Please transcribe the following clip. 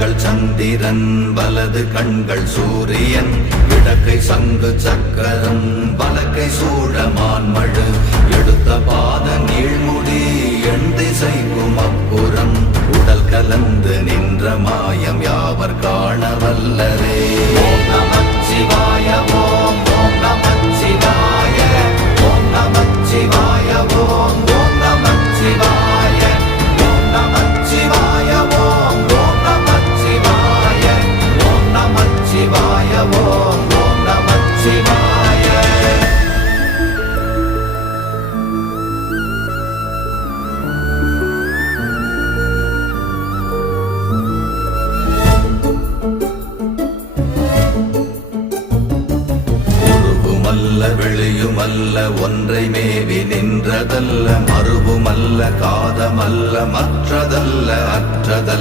கண்கள் சந்திரன் வலது கண்கள் சூரியன் இடக்கை சங்கு சக்கரம் வலக்கை சூழமான்மழு எடுத்த பாத நீழ்முடி எண் திசைக்கும் அப்புறம் உடல் கலந்து நின்ற மாயம் யாவர் காண வல்லரே. ஓம் நமச்சிவாய ஓம் ஓம் நமச்சிவாய ஓம் நமச்சிவாய ஓம் ஓம் நமச்சிவாய ஓம் நமச்சிவாய ஓம் ஓம் நமச்சிவாய ஓம் நமச்சிவாய ஓம் ஓம் நமச்சிவாய. வெளியுமல்ல ஒன்றை மேவி நின்றதல்ல மறுவுமல்ல காதமல்ல மற்றதல்ல அற்றதல்ல